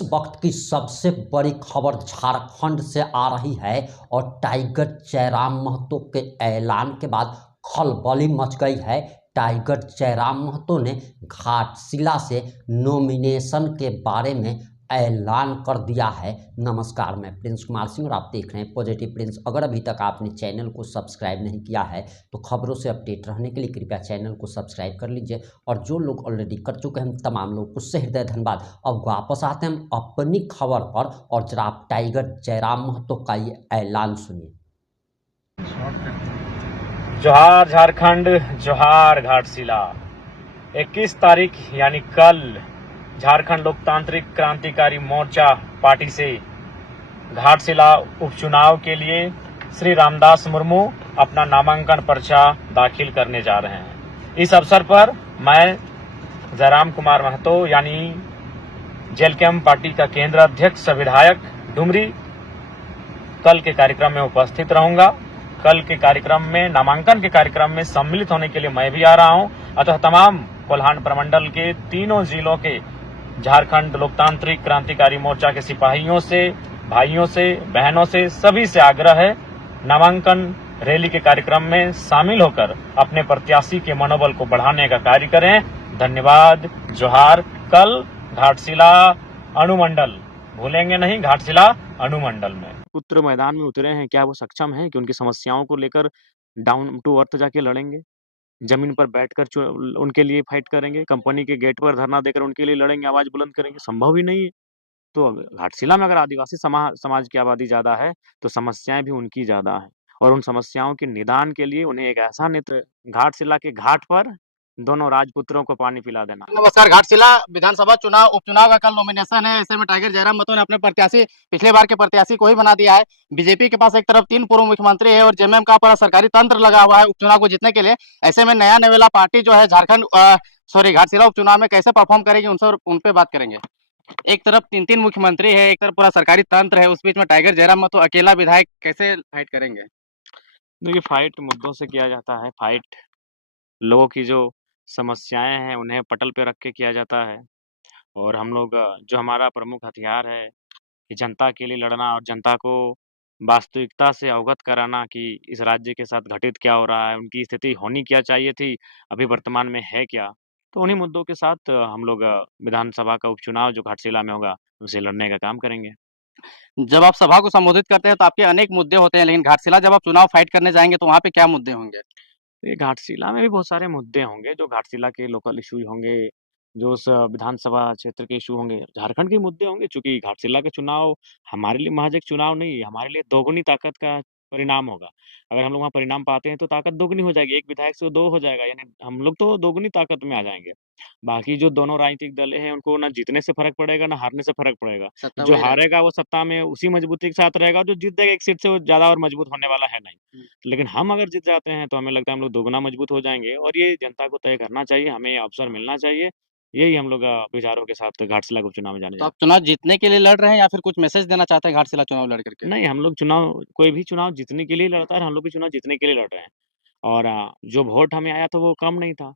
इस वक्त की सबसे बड़ी खबर झारखंड से आ रही है और टाइगर जयराम महतो के ऐलान के बाद खलबली मच गई है। टाइगर जयराम महतो ने घाटशिला से नॉमिनेशन के बारे में ऐलान कर दिया है। नमस्कार, मैं प्रिंस कुमार सिंह और आप देख रहे हैं पॉजिटिव प्रिंस। अगर अभी तक आपने चैनल को सब्सक्राइब नहीं किया है तो खबरों से अपडेट रहने के लिए कृपया चैनल को सब्सक्राइब कर लीजिए। और जो लोग ऑलरेडी कर चुके हैं तमाम लोग उससे हृदय धन्यवाद। अब वापस आते हैं हम अपनी खबर पर और जरा आप टाइगर जयराम महतो का ये ऐलान सुनिए। जोहार झारखंड, जोहार घाटशिला। 21 तारीख यानी कल झारखंड लोकतांत्रिक क्रांतिकारी मोर्चा पार्टी से घाटशिला उपचुनाव के लिए श्री रामदास मुर्मू अपना नामांकन पर्चा दाखिल करने जा रहे हैं। इस अवसर पर मैं जयराम कुमार महतो यानी जेलकेम पार्टी का केंद्र अध्यक्ष विधायक डुमरी कल के कार्यक्रम में उपस्थित रहूंगा। कल के कार्यक्रम में, नामांकन के कार्यक्रम में सम्मिलित होने के लिए मैं भी आ रहा हूं। अतः तमाम कोल्हान प्रमंडल के तीनों जिलों के झारखंड लोकतांत्रिक क्रांतिकारी मोर्चा के सिपाहियों से, भाइयों से, बहनों से, सभी से आग्रह है, नामांकन रैली के कार्यक्रम में शामिल होकर अपने प्रत्याशी के मनोबल को बढ़ाने का कार्य करें। धन्यवाद। जोहार। कल घाटशिला अनुमंडल, भूलेंगे नहीं, घाटशिला अनुमंडल में पुत्र मैदान में उतरे हैं। क्या वो सक्षम हैं कि उनकी समस्याओं को लेकर डाउन टू अर्थ जाके लड़ेंगे? जमीन पर बैठकर उनके लिए फाइट करेंगे? कंपनी के गेट पर धरना देकर उनके लिए लड़ेंगे, आवाज बुलंद करेंगे? संभव ही नहीं है। तो घाटशिला में अगर आदिवासी समाज की आबादी ज्यादा है तो समस्याएं भी उनकी ज्यादा है, और उन समस्याओं के निदान के लिए उन्हें एक ऐसा नेत्र घाटशिला के घाट पर दोनों राजपुत्रों को पानी पिला देना। नमस्कार। घाटशिला विधानसभा उपचुनाव का कल नॉमिनेशन है। ऐसे में टाइगर जयराम महतो ने अपने प्रत्याशी, पिछले बार के प्रत्याशी को ही बना दिया है। बीजेपी के पास एक तरफ 3 पूर्व मुख्यमंत्री है और जेएमएम का पूरा सरकारी तंत्र लगा हुआ है उपचुनाव को जीतने के लिए। ऐसे में नया नवेला पार्टी जो है घाटशिला उपचुनाव में कैसे परफॉर्म करेगी, उन पे बात करेंगे। एक तरफ 3 मुख्यमंत्री है, एक तरफ पूरा सरकारी तंत्र है, उस बीच में टाइगर जयराम महतो अकेला विधायक कैसे फाइट करेंगे? देखिए, फाइट मुद्दों से किया जाता है। फाइट लोगों की जो समस्याएं हैं उन्हें पटल पे रख के किया जाता है। और हम लोग जो हमारा प्रमुख हथियार है कि जनता के लिए लड़ना और जनता को वास्तविकता से अवगत कराना कि इस राज्य के साथ घटित क्या हो रहा है, उनकी स्थिति होनी क्या चाहिए थी, अभी वर्तमान में है क्या। तो उन्हीं मुद्दों के साथ हम लोग विधानसभा का उपचुनाव जो घाटशिला में होगा उसे लड़ने का काम करेंगे। जब आप सभा को संबोधित करते हैं तो आपके अनेक मुद्दे होते हैं, लेकिन घाटशिला जब आप चुनाव फाइट करने जाएंगे तो वहाँ पे क्या मुद्दे होंगे? ये घाटशिला में भी बहुत सारे मुद्दे होंगे, जो घाटशिला के लोकल इशू होंगे, जो उस विधानसभा क्षेत्र के इशू होंगे, झारखंड के मुद्दे होंगे। चूँकि घाटशिला का चुनाव हमारे लिए महज एक चुनाव नहीं है, हमारे लिए दोगुनी ताकत का परिणाम होगा। अगर हम लोग वहाँ परिणाम पाते हैं तो ताकत दोगुनी हो जाएगी, 1 विधायक से 2 हो जाएगा, यानी हम लोग तो दोगुनी ताकत में आ जाएँगे। बाकी जो दोनों राजनीतिक दल हैं उनको ना जीतने से फ़र्क पड़ेगा, ना हारने से फ़र्क पड़ेगा। सत्ता जो वही रहेगी। हारेगा वो सत्ता में उसी मजबूती के साथ रहेगा, जो जीत जाएगा 1 सीट से वो ज़्यादा और मजबूत होने वाला है नहीं। लेकिन हम अगर जीत जाते हैं तो हमें लगता है हम लोग दोगुना मजबूत हो जाएँगे, और ये जनता को तय करना चाहिए, हमें अवसर मिलना चाहिए। यही हम लोग विचारों के साथ घाटशिला के उपचुनाव में जाने तो जा आप चुनाव जीतने के लिए लड़ रहे हैं या फिर कुछ मैसेज देना चाहते हैं घाटशिला चुनाव लड़ करके? नहीं, हम लोग कोई भी चुनाव जीतने के लिए लड़ता है, हम लोग भी चुनाव जीतने के लिए लड़ रहे हैं। और जो वोट हमें आया था वो कम नहीं था।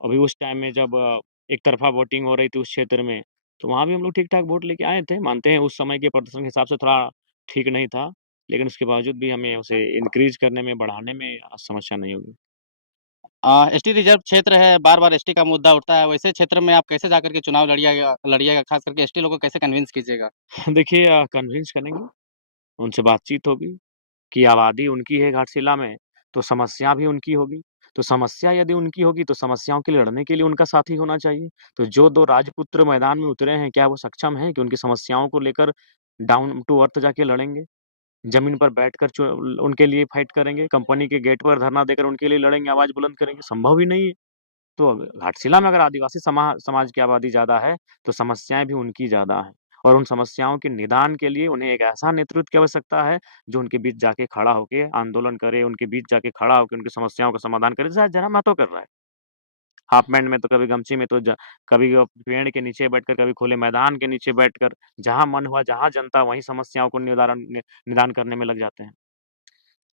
अभी उस टाइम में जब एक तरफ़ा वोटिंग हो रही थी उस क्षेत्र में, तो वहाँ भी हम लोग ठीक-ठाक वोट लेके आए थे। मानते हैं उस समय के प्रदर्शन के हिसाब से थोड़ा ठीक नहीं था, लेकिन उसके बावजूद भी हमें उसे इनक्रीज़ करने में, बढ़ाने में समस्या नहीं होगी। एसटी रिजर्व क्षेत्र है, बार-बार एसटी का मुद्दा उठता है, वैसे क्षेत्र में आप कैसे जाकर के चुनाव लड़िएगा, खास करके एसटी लोगों को कैसे कन्विंस कीजिएगा? देखिए, कन्विंस करेंगे, उनसे बातचीत होगी कि आबादी उनकी है घाटशिला में, तो समस्या भी उनकी होगी। तो समस्या यदि उनकी होगी तो समस्याओं के लड़ने के लिए उनका साथी होना चाहिए। तो जो 2 राजपुत्र मैदान में उतरे हैं, क्या वो सक्षम हैं कि उनकी समस्याओं को लेकर डाउन टू अर्थ जाके लड़ेंगे? जमीन पर बैठकर उनके लिए फाइट करेंगे? कंपनी के गेट पर धरना देकर उनके लिए लड़ेंगे, आवाज बुलंद करेंगे? संभव ही नहीं है। तो घाटशिला में अगर आदिवासी समाज की आबादी ज़्यादा है, तो समस्याएँ भी उनकी ज़्यादा हैं, और उन समस्याओं के निदान के लिए उन्हें एक ऐसा नेतृत्व की आवश्यकता है, जो उनके बीच जाके खड़ा होके आंदोलन करे, उनके बीच जाके खड़ा होके उनकी समस्याओं का समाधान करे, जैसा जयराम महतो कर रहा है। हाफ पैंट में तो कभी गमछी में, तो कभी वो पेड़ के नीचे बैठकर, कभी खुले मैदान के नीचे बैठकर, जहाँ मन हुआ, जहाँ जनता वहीं समस्याओं को निदान करने में लग जाते हैं।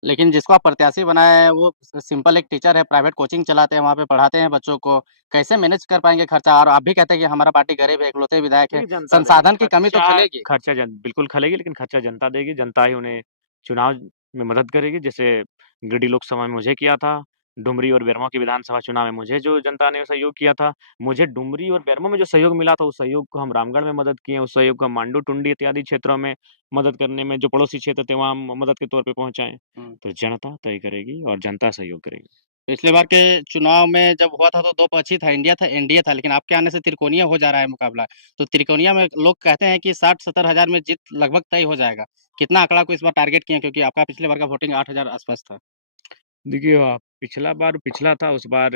लेकिन जिसको आप प्रत्याशी बनाए हैं वो सिंपल एक टीचर है, प्राइवेट कोचिंग चलाते हैं, वहाँ पे पढ़ाते हैं बच्चों को। कैसे मैनेज कर पाएँगे खर्चा? और आप भी कहते हैं कि हमारा पार्टी गरीब है, इकलौते विधायक हैं, देखिए जनता देगी, संसाधन की कमी तो खर्चा खलेगी। खर्चा जन बिल्कुल खलेगी, लेकिन खर्चा जनता देगी, जनता ही उन्हें चुनाव में मदद करेगी। जैसे गिरिडीह लोकसभा में मुझे किया था, डुमरी और बेरमो के विधानसभा चुनाव में मुझे जो जनता ने सहयोग किया था, मुझे डुमरी और बेरमो में जो सहयोग मिला था, उस सहयोग को हम रामगढ़ में मदद किए, उस सहयोग को हम मांडू, टुंडी इत्यादि क्षेत्रों में मदद करने में, जो पड़ोसी क्षेत्र थे, वहाँ हम मदद के तौर पे पहुँचाएँ। हुँ। तो जनता तय करेगी और जनता सहयोग करेगी। पिछले बार के चुनाव में जब हुआ था तो 2 पक्ष ही था, इंडिया था एनडीए था, लेकिन आपके आने से त्रिकोणीय हो जा रहा है मुकाबला। तो त्रिकोणीय में लोग कहते हैं कि 60-70 हज़ार में जीत लगभग तय हो जाएगा। कितना आंकड़ा को इस बार टारगेट किए हैं? क्योंकि आपका पिछले बार का वोटिंग 8,000 आस-पास था। देखिए पिछला बार पिछला था, उस बार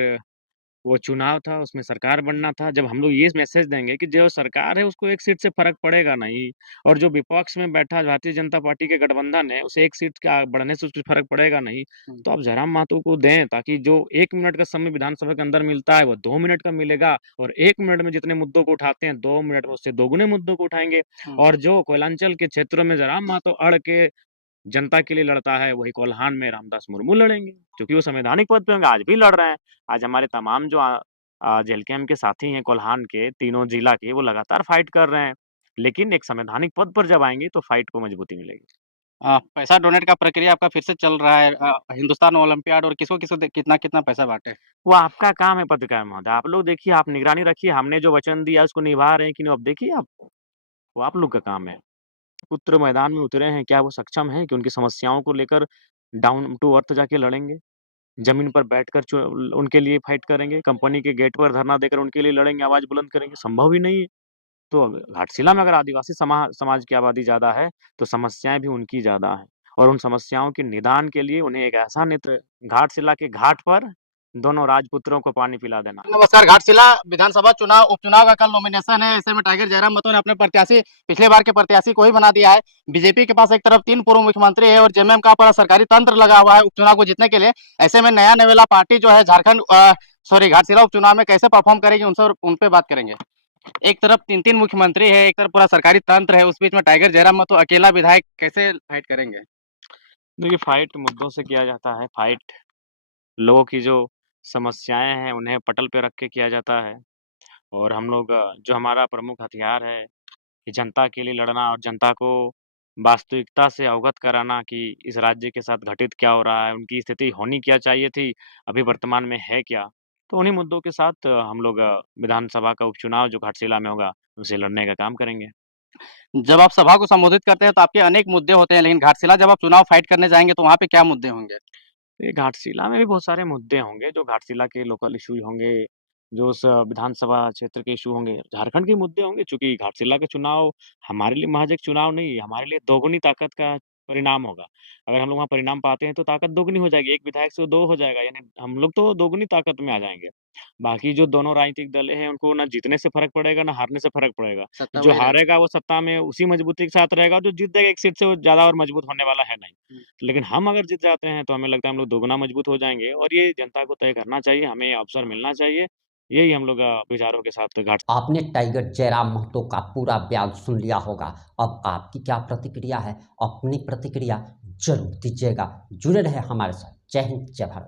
वो चुनाव था, उसमें सरकार बनना था। जब हम लोग ये मैसेज देंगे कि जो सरकार है उसको एक सीट से फ़र्क पड़ेगा नहीं और जो विपक्ष में बैठा भारतीय जनता पार्टी के गठबंधन है, उसे एक सीट का बढ़ने से उसको फ़र्क पड़ेगा नहीं, हुँ। तो आप जयराम महतो को दें ताकि जो 1 मिनट का समय विधानसभा के अंदर मिलता है, वो 2 मिनट का मिलेगा और 1 मिनट में जितने मुद्दों को उठाते हैं, 2 मिनट में उससे दोगुने मुद्दों को उठाएँगे हुँ। और जो कोयलांचल के क्षेत्रों में जयराम महतो अड़ के जनता के लिए लड़ता है, वही कोल्हान में रामदास मुर्मू लड़ेंगे, क्योंकि वो संवैधानिक पद पे होंगे, आज भी लड़ रहे हैं। आज हमारे तमाम जो जेएलकेएम के साथी हैं कोल्हान के, तीनों जिला के, वो लगातार फाइट कर रहे हैं। लेकिन एक संवैधानिक पद पर जब आएँगे, तो फाइट को मजबूती मिलेगी। पैसा डोनेट का प्रक्रिया आपका फिर से चल रहा है। हिंदुस्तान ओलंपियाड और किसको-किसको दे कितना-कितना पैसा बाँटे? वो आपका काम है पत्रकार महोदय, आप लोग देखिए, आप निगरानी रखिए, हमने जो वचन दिया उसको निभा रहे हैं कि नहीं, अब देखिए आप, वो आप लोग का काम है। पुत्र मैदान में उतरे हैं, क्या वो सक्षम हैं कि उनकी समस्याओं को लेकर डाउन टू अर्थ जाके लड़ेंगे? ज़मीन पर बैठकर उनके लिए फाइट करेंगे, कंपनी के गेट पर धरना देकर उनके लिए लड़ेंगे, आवाज़ बुलंद करेंगे, संभव ही नहीं है। तो घाटशिला में अगर आदिवासी समाज की आबादी ज़्यादा है, तो समस्याएँ भी उनकी ज़्यादा हैं और उन समस्याओं के निदान के लिए उन्हें एक ऐसा नेत्र घाटशिला के घाट पर दोनों राजपुत्रों को पानी पिला देना। नमस्कार, घाटशिला विधानसभा चुनाव उपचुनाव का कल नॉमिनेशन है। ऐसे में टाइगर जयराम महतो ने अपने प्रत्याशी पिछले बार के प्रत्याशी को ही बना दिया है। बीजेपी के पास एक तरफ 3 पूर्व मुख्यमंत्री है और जेएमएम का पूरा सरकारी तंत्र लगा हुआ है उपचुनाव को जीतने के लिए। ऐसे में नया नवेला पार्टी जो है झारखंड घाटशिला उपचुनाव में कैसे परफॉर्म करेगी उन पे बात करेंगे। एक तरफ 3-3 मुख्यमंत्री है, एक तरफ पूरा सरकारी तंत्र है, उस बीच में टाइगर जयराम महतो अकेला विधायक कैसे फाइट करेंगे? देखिए, फाइट मुद्दों से किया जाता है, फाइट लोगों की जो समस्याएँ हैं, उन्हें पटल पे रख के किया जाता है और हम लोग जो हमारा प्रमुख हथियार है कि जनता के लिए लड़ना और जनता को वास्तविकता से अवगत कराना कि इस राज्य के साथ घटित क्या हो रहा है, उनकी स्थिति होनी क्या चाहिए थी, अभी वर्तमान में है क्या? तो उन्हीं मुद्दों के साथ हम लोग विधानसभा का उपचुनाव जो घाटशिला में होगा, उसे लड़ने का काम करेंगे। जब आप सभा को संबोधित करते हैं तो आपके अनेक मुद्दे होते हैं, लेकिन घाटशिला जब आप चुनाव फाइट करने जाएँगे तो वहाँ पे क्या मुद्दे होंगे? ये घाटशिला में भी बहुत सारे मुद्दे होंगे, जो घाटशिला के लोकल इश्यूज होंगे, जो उस विधानसभा क्षेत्र के इश्यू होंगे, झारखंड के मुद्दे होंगे, चूँकि घाटशिला के चुनाव हमारे लिए महज़ एक चुनाव नहीं है, हमारे लिए दोगुनी ताकत का परिणाम होगा। अगर हम लोग वहाँ परिणाम पाते हैं, तो ताकत दोगुनी हो जाएगी, 1 विधायक से 2 हो जाएगा, यानी हम लोग तो दोगुनी ताकत में आ जाएँगे। बाकी जो दोनों राजनीतिक दल हैं, उनको ना जीतने से फ़र्क पड़ेगा, ना हारने से फ़र्क पड़ेगा। सत्ता जो वही रहेगी। हारेगा, वो सत्ता में उसी मजबूती के साथ रहेगा, जो जीत जाएगा 1 सीट से, वो ज़्यादा और मजबूत होने वाला है नहीं। हुँ। लेकिन हम अगर जीत जाते हैं तो हमें लगता है हम लोग दोगुना मजबूत हो जाएँगे और ये जनता को तय करना चाहिए, हमें ये अवसर मिलना चाहिए। यही हम लोग विचारों के साथ घाट आपने टाइगर जयराम महतो का पूरा बयान सुन लिया होगा। अब आपकी क्या प्रतिक्रिया है? अपनी प्रतिक्रिया ज़रूर दीजिएगा। जुड़े रहें हमारे साथ। जय हिंद, जय भारत।